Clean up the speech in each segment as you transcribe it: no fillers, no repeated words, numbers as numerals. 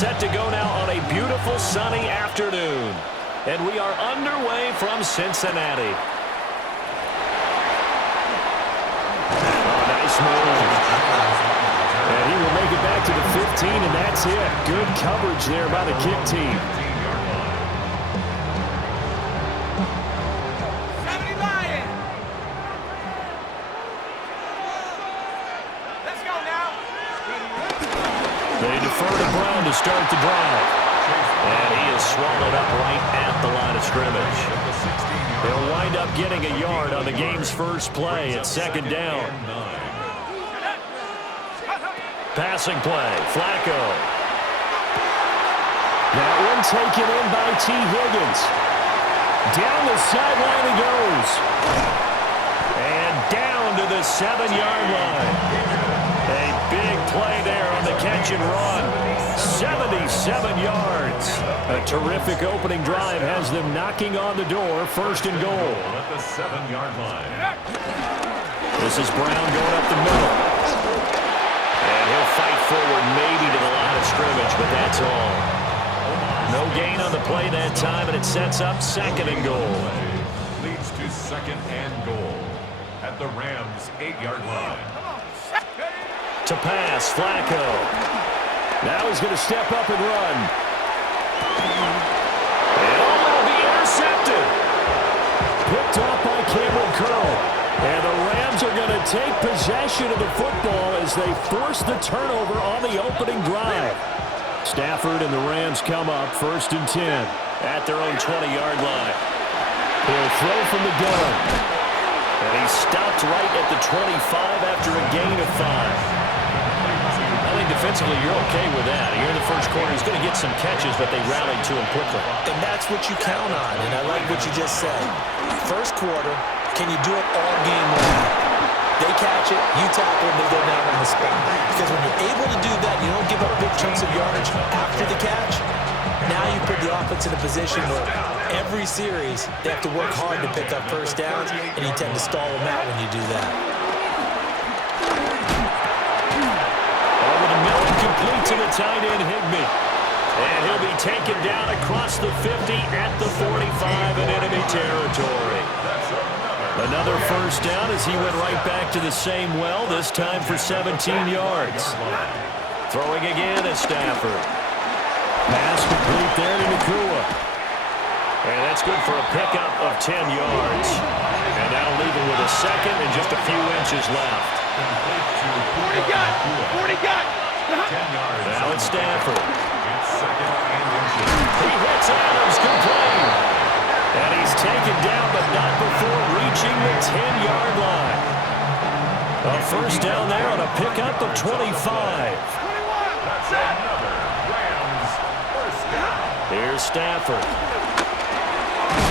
set to go now on a beautiful sunny afternoon. And we are underway from Cincinnati. Oh, nice move. And he will make it back to the 15, and that's it. Good coverage there by the kick team. They defer to Brown to start the drive. And he is swallowed up right at the line of scrimmage. They'll wind up getting a yard on the game's first play at second down. Passing play, Flacco. That one taken in by T. Higgins. Down the sideline he goes. And down to the 7-yard line. A big play there on the catch and run. 77 yards. A terrific opening drive has them knocking on the door. First and goal. At the 7-yard line. This is Brown going up the middle. And he'll fight forward maybe to the line of scrimmage, but that's all. No gain on the play that time, and it sets up second and goal. Leads to second and goal at the Rams' 8-yard line. To pass, Flacco. Now he's going to step up and run. And will be intercepted. Picked off by Cameron Curl. And the Rams are going to take possession of the football as they force the turnover on the opening drive. Stafford and the Rams come up first and 10 at their own 20-yard line. He'll throw from the gun. And he stopped right at the 25 after a gain of 5. I think defensively you're okay with that. Here in the first quarter, he's going to get some catches, but they rallied to him quickly. And that's what you count on, and I like what you just said. First quarter, can you do it all game long? They catch it, you tackle, and they go down on the spot. Because when you're able to do that, you don't give up big chunks of yardage after the catch. Now you put the offense in a position where every series they have to work hard to pick up first downs, and you tend to stall them out when you do that. Complete to the tight end, Higbee. And he'll be taken down across the 50 at the 45 in enemy territory. Another first down as he went right back to the same well, this time for 17 yards. Throwing again is Stafford. Pass complete there to Nakua. And that's good for a pickup of 10 yards. And that'll leave him with a second and just a few inches left. 40 got! 40 got! 10 yards. Now it's Stafford. He hits Adams complete. And he's taken down, but not before reaching the 10-yard line. A first down there on a pickup of 25. Here's Stafford.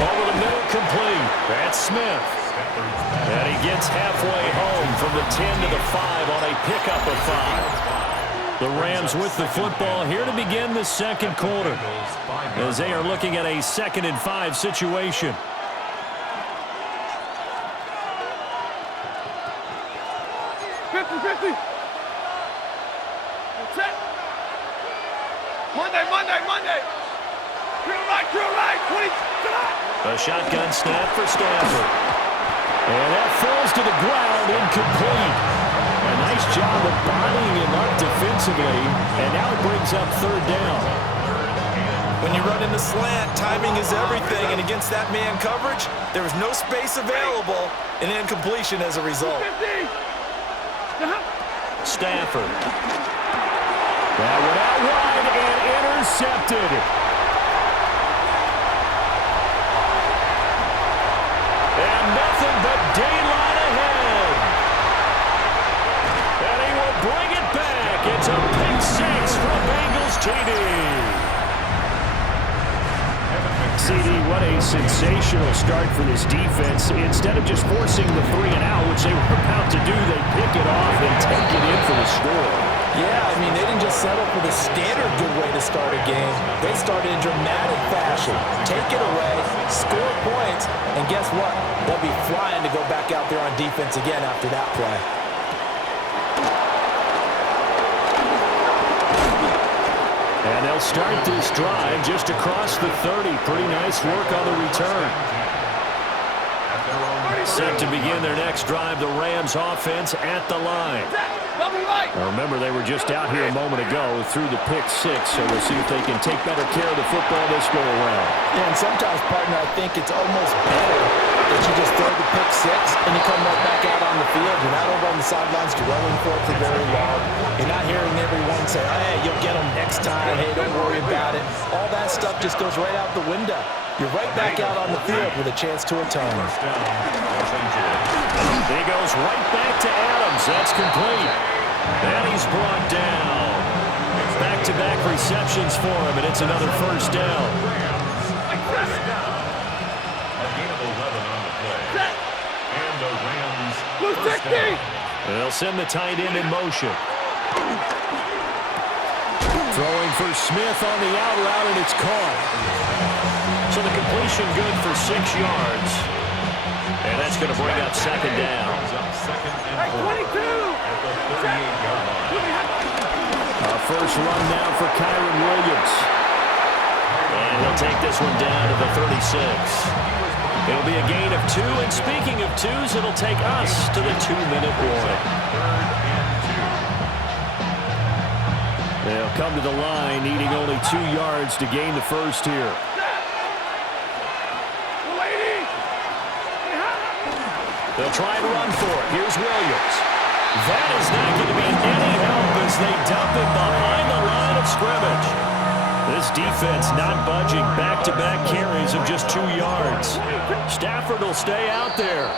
Over the middle, complete. That's Smith. And he gets halfway home from the 10 to the 5 on a pickup of 5. The Rams with the football here to begin the second quarter as they are looking at a 2nd and 5 situation. That's it. Monday. Drill right. 20. A shotgun snap for Stafford. And that falls to the ground, incomplete. A nice job of bodying him up defensively, and now it brings up third down. When you run in the slant, timing is everything, and against that man coverage, there was no space available, and incompletion as a result. Stafford. That went out wide and intercepted. And nothing but daylight ahead. And he will bring it back. It's a pick 6 from Bengals TD. CD, what a sensational start for this defense. Instead of just forcing the 3 and out, which they were about to do, they pick it off and take it in for the score. Yeah, I mean, they didn't just settle for the standard good way to start a game. They started in dramatic fashion. Take it away, score points, and guess what? They'll be flying to go back out there on defense again after that play. And they'll start this drive just across the 30. Pretty nice work on the return. Set to begin their next drive, the Rams offense at the line. Now remember, they were just out here a moment ago through the pick six, so we'll see if they can take better care of the football this go-around. Yeah, and sometimes, partner, I think it's almost better that you just throw the pick six and you come right back out on the field. You're not over on the sidelines dwelling for it for very long. You're not hearing everyone say, hey, you'll get them next time. Hey, don't worry about it. All that stuff just goes right out the window. You're right back out on the field with a chance to atone. He goes right back to Adams. That's complete. And he's brought down. Back-to-back receptions for him, and it's another first down. A gain of 11 on the play. And the Rams first down. They'll send the tight end in motion. Throwing for Smith on the out route, and it's caught. So the completion good for 6 yards. And that's going to bring up second down. Hey, 22! At the 38-yard line. First run now for Kyron Williams. And he'll take this one down to the 36. It'll be a gain of 2. And speaking of 2s, it'll take us to the 2-minute warning. They'll come to the line, needing only 2 yards to gain the first here. They'll try and run for it. Here's Williams. That is not going to be any help as they dump it behind the line of scrimmage. This defense not budging. Back-to-back carries of just 2 yards. Stafford will stay out there.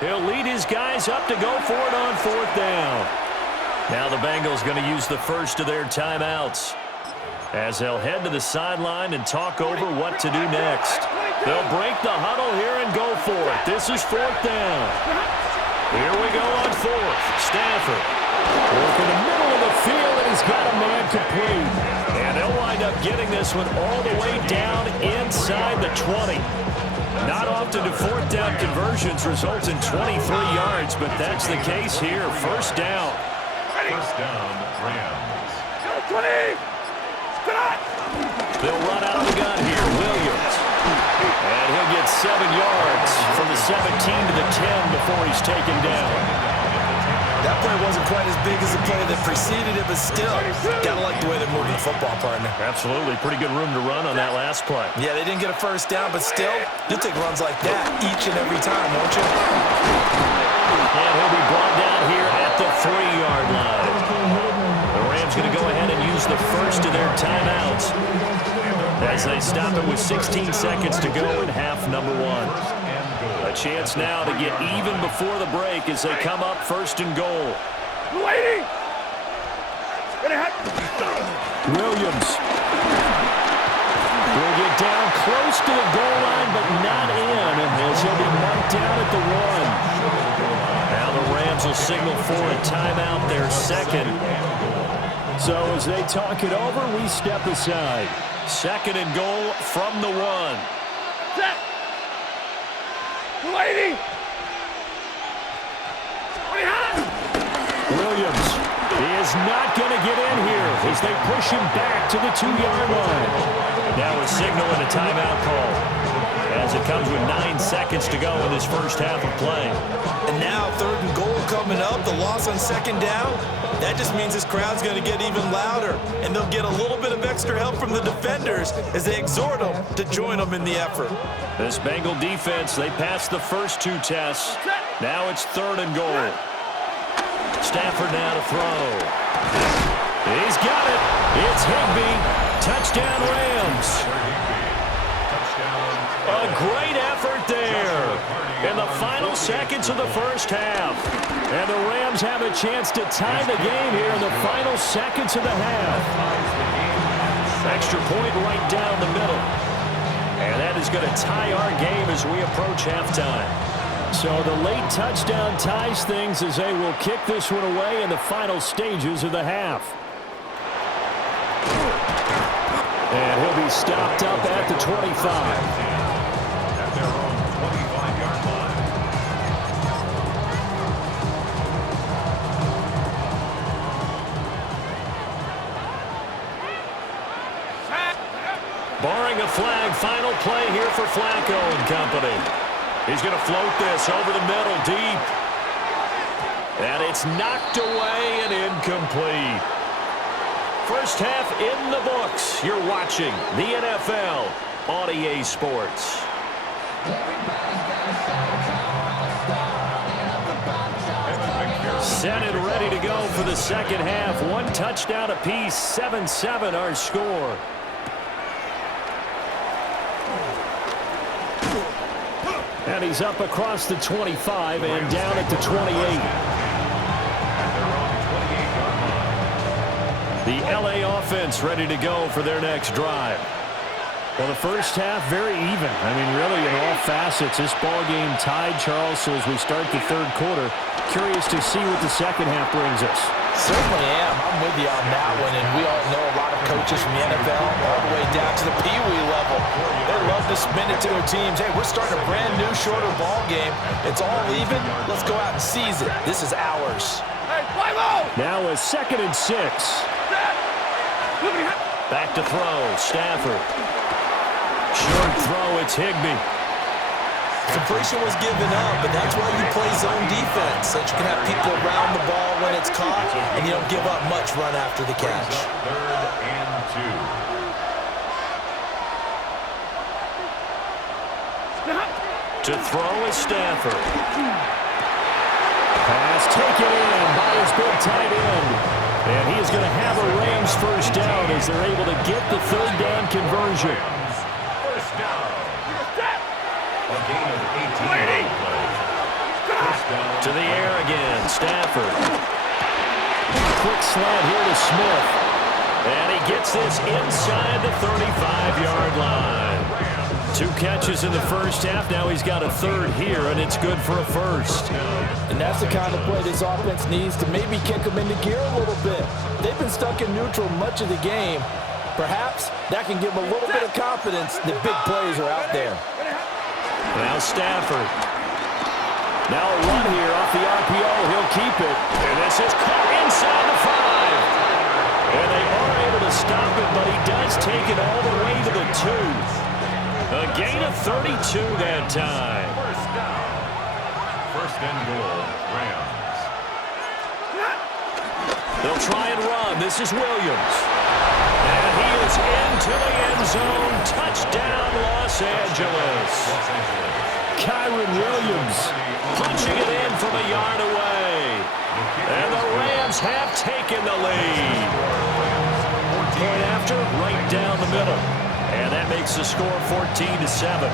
He'll lead his guys up to go for it on 4th down. Now the Bengals going to use the first of their timeouts as they'll head to the sideline and talk over what to do next. They'll break the huddle here and go for it. This is 4th down. Here we go on 4th. Stafford working the middle of the field, and he's got a man complete. And they'll wind up getting this one all the way down inside the 20. Not often do 4th down conversions result in 23 yards, but that's the case here. First down. First down, Rams. 20! They'll run out of the gun here. Williams. And he'll get 7 yards from the 17 to the 10 before he's taken down. That play wasn't quite as big as the play that preceded it, but still, gotta like the way they're moving the football, partner. Absolutely. Pretty good room to run on that last play. Yeah, they didn't get a first down, but still, you'll take runs like that each and every time, won't you? And he'll be brought down here at the 3-yard line. The Rams going to go ahead and use the first of their timeouts as they stop it with 16 seconds to go in half number 1. A chance now to get even before the break as they come up 1st and goal. Williams will get down close to the goal line, but not in, as he'll be marked down at the 1. Now the Rams will signal for a timeout, their second. So as they talk it over, we step aside. 2nd and goal from the 1. Set! Lady! Williams is not going to get in here as they push him back to the 2-yard line. Now a signal and a timeout call as it comes with 9 seconds to go in this first half of play. And now 3rd and goal coming up, the loss on 2nd down. That just means this crowd's going to get even louder, and they'll get a little bit of extra help from the defenders as they exhort them to join them in the effort. This Bengal defense, they passed the first 2 tests. Now it's 3rd and goal. Stafford now to throw. He's got it. It's Higbee. Touchdown Rams. A great effort there in the final seconds of the first half. And the Rams have a chance to tie the game here in the final seconds of the half. Extra point right down the middle. And that is going to tie our game as we approach halftime. So the late touchdown ties things as they will kick this one away in the final stages of the half. And he'll be stopped up at the 25. At their own 25-yard line. Barring a flag, final play here for Flacco and company. He's going to float this over the middle deep. And it's knocked away and incomplete. First half in the books. You're watching the NFL on EA Sports. Set and ready to go for the second half. One touchdown apiece, 7-7 our score. And he's up across the 25 and down at the 28. The LA offense ready to go for their next drive. Well, the first half, very even. I mean, really, in all facets, this ball game tied, Charles. So as we start the third quarter, curious to see what the second half brings us. Certainly am. I'm with you on that one. And we all know a lot of coaches from the NFL all the way down to the Pee-wee level. They love to spin it to their teams. Hey, we're starting a brand new, shorter ball game. It's all even. Let's go out and seize it. This is ours. Hey, 5-0! Now a 2nd and 6. Back to throw. Stafford. Short throw. It's Higbee. Completion was given up, but that's why you play zone defense, so that you can have people around the ball when it's caught, and you don't give up much run after the catch. 3rd and 2. To throw is Stafford. Pass taken in by his big tight end. And he is going to have a Rams first down as they're able to get the 3rd down conversion. First down. A gain of 18. First down. To the air again, Stafford. Quick slant here to Smith. And he gets this inside the 35-yard line. 2 catches in the first half. Now he's got a 3rd here, and it's good for a first. And that's the kind of play this offense needs to maybe kick them into gear a little bit. They've been stuck in neutral much of the game. Perhaps that can give them a little bit of confidence that big plays are out there. Now Stafford. Now a run here off the RPO. He'll keep it. And this is caught inside the 5. And they are able to stop it, but he does take it all the way to the 2. A gain of 32 that time. First down. First and goal, Rams. They'll try and run. This is Williams. And he is into the end zone. Touchdown, Los Angeles. Kyron Williams punching it in from a yard away. And the Rams have taken the lead. Point after, right down the middle. And that makes the score 14-7.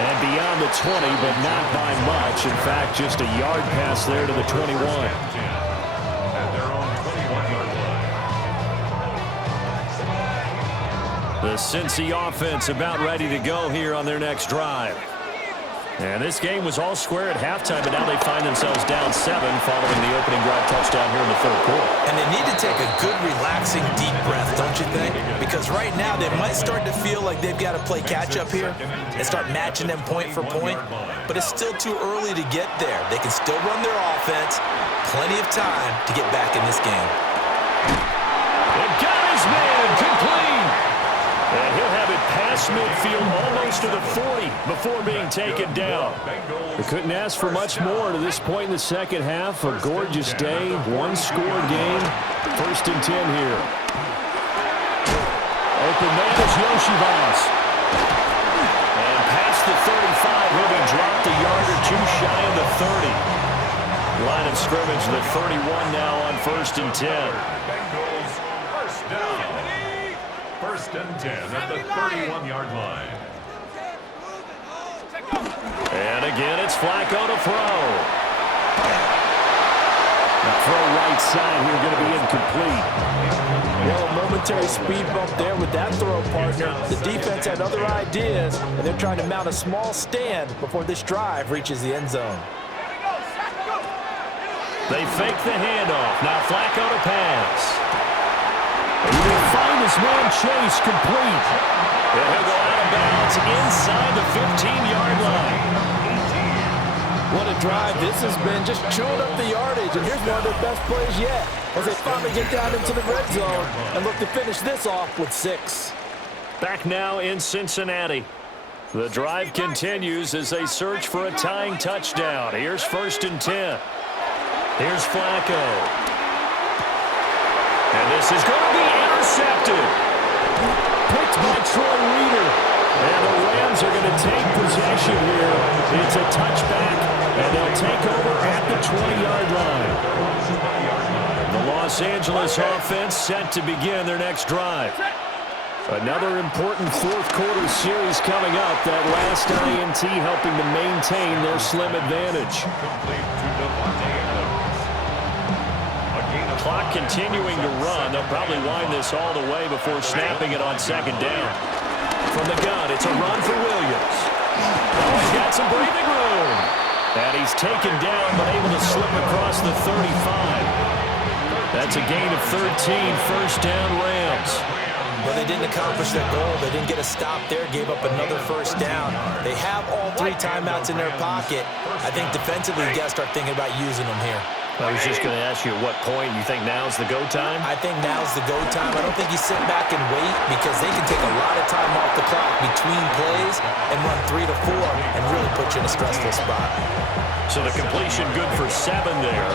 And beyond the 20, but not by much. In fact, just a yard pass there to the 21. At their own 21-yard line. The Cincy offense about ready to go here on their next drive. And this game was all square at halftime, but now they find themselves down 7 following the opening drive touchdown here in the third quarter. And they need to take a good, relaxing, deep breath, don't you think? Because right now they might start to feel like they've got to play catch-up here and start matching them point for point. But it's still too early to get there. They can still run their offense. Plenty of time to get back in this game. And got his man complete. And he'll have it past midfield almost to the 40 before being taken down. We couldn't ask for much more to this point in the second half. A gorgeous day, one-score game. 1st and 10 here. Open man is Yoshivas. And past the 35, he'll be dropped a yard or 2 shy of the 30. Line of scrimmage, the 31 now on 1st and 10. Bengals first down. 1st and 10 at the 31-yard line. And again, it's Flacco to throw. The throw right side here going to be incomplete. Well, a momentary speed bump there with that throw, partner. The defense had other ideas, and they're trying to mount a small stand before this drive reaches the end zone. They fake the handoff. Now Flacco to pass. And he will find his man Chase complete. And he'll go out of bounds inside the 15-yard line. What a drive this has been, just chewing up the yardage, and here's one of their best plays yet as they finally get down into the red zone and look to finish this off with 6. Back now in Cincinnati. The drive continues as they search for a tying touchdown. Here's 1st and 10. Here's Flacco. And this is going to be intercepted. Picked by Troy Reeder. And the Rams are going to take possession here. It's a touchback, and they'll take over at the 20-yard line. The Los Angeles offense set to begin their next drive. Another important fourth-quarter series coming up. That last INT helping to maintain their slim advantage. Clock continuing to run. They'll probably wind this all the way before snapping it on 2nd down. From the gun, it's a run for Williams. Oh, he's got some breathing room. And he's taken down, but able to slip across the 35. That's a gain of 13, 1st down Rams. But they didn't accomplish their goal. They didn't get a stop there, gave up another 1st down. They have all 3 timeouts in their pocket. I think defensively, you got to start thinking about using them here. I was just going to ask you at what point you think now's the go time? I think now's the go time. I don't think you sit back and wait because they can take a lot of time off the clock between plays and run 3 to 4 and really put you in a stressful spot. So the completion good for 7 there.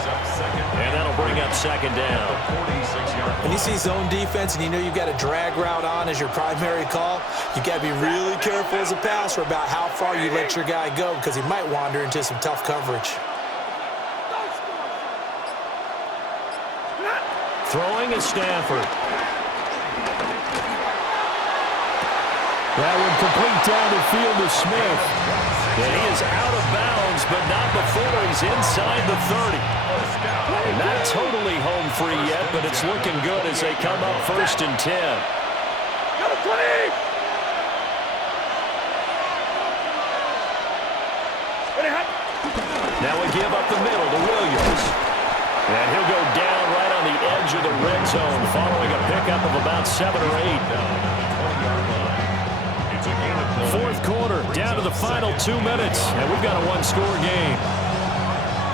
And that'll bring up 2nd down. When you see zone defense and you know you've got a drag route on as your primary call, you got to be really careful as a passer about how far you let your guy go because he might wander into some tough coverage. Throwing is Stafford. That one complete down the field to Smith. And he is out of bounds, but not before he's inside the 30. Not totally home free yet, but it's looking good as they come up 1st and 10. Got a 20! Now we give up the middle to Williams. And he'll go down right on the edge of the red zone following a pickup of about 7 or 8. 4th quarter, down to the final 2 minutes, and we've got a 1-score game.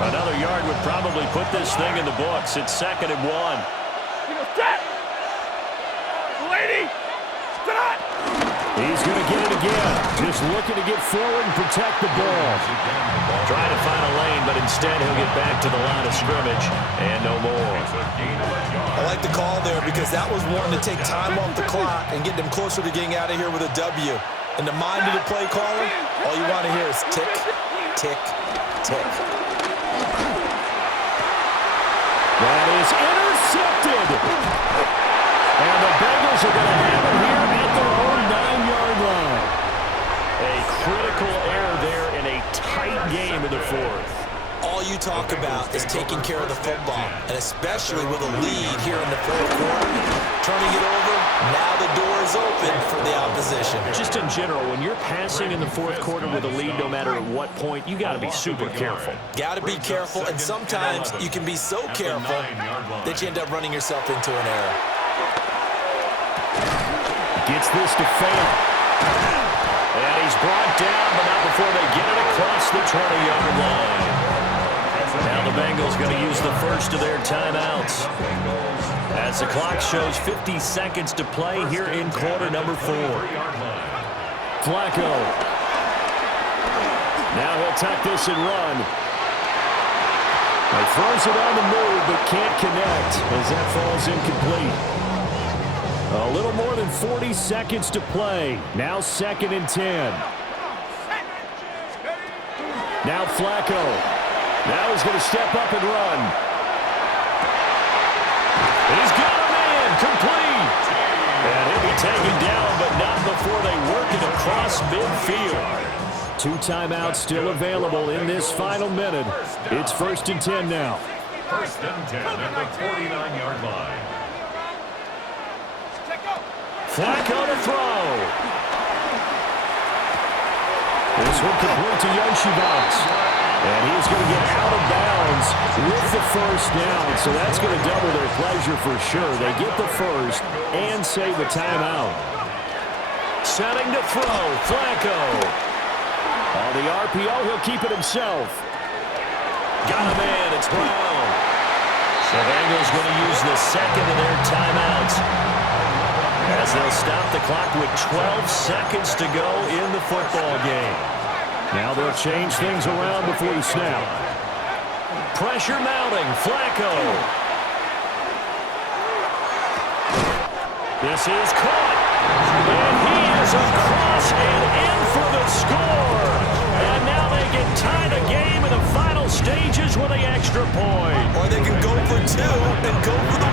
Another yard would probably put this thing in the books. It's 2nd and 1. Lady! He's going to get it again. Just looking to get forward and protect the ball. Trying to find a lane, but instead he'll get back to the line of scrimmage and no more. I like the call there because that was one to take time off the clock and get them closer to getting out of here with a W. In the mind of the play caller, all you want to hear is tick, tick, tick. That is intercepted. And the Bengals are going to have it here at their own 9-yard line. A critical error there in a tight game in the 4th. All you talk about is taking care of the football, and especially with a lead here in the 4th quarter. Turning it over, now the door is open for the opposition. Just in general, when you're passing in the 4th quarter with a lead, no matter at what point, you got to be super careful. Got to be careful, and sometimes you can be so careful that you end up running yourself into an error. Gets this to fail. And he's brought down, but not before they get it across the 20-yard line. Now the Bengals going to use the first of their timeouts. As the clock shows 50 seconds to play here in quarter number 4. Flacco. Now he'll tuck this and run. He throws it on the move, but can't connect as that falls incomplete. A little more than 40 seconds to play. Now 2nd and 10. Now Flacco. Now he's going to step up and run. He's got a man complete. And he'll be taken down, but not before they work it across midfield. 2 timeouts still available in this final minute. It's 1st and 10 now. 1st and 10 at the 49-yard line. Flacco to throw. This one complete to Yoshibas. And he's going to get out of bounds with the 1st down. So that's going to double their pleasure for sure. They get the 1st and save the timeout. Setting to throw. Flacco. On the RPO, he'll keep it himself. Got a man. It's Brown. The Bengals going to use the second of their timeouts as they'll stop the clock with 12 seconds to go in the football game. Now they'll change things around before the snap. Pressure mounting. Flacco. This is caught. And he is across and in for the score. And now they can tie the game in the final stages with the extra point. Or they can go for two and go for the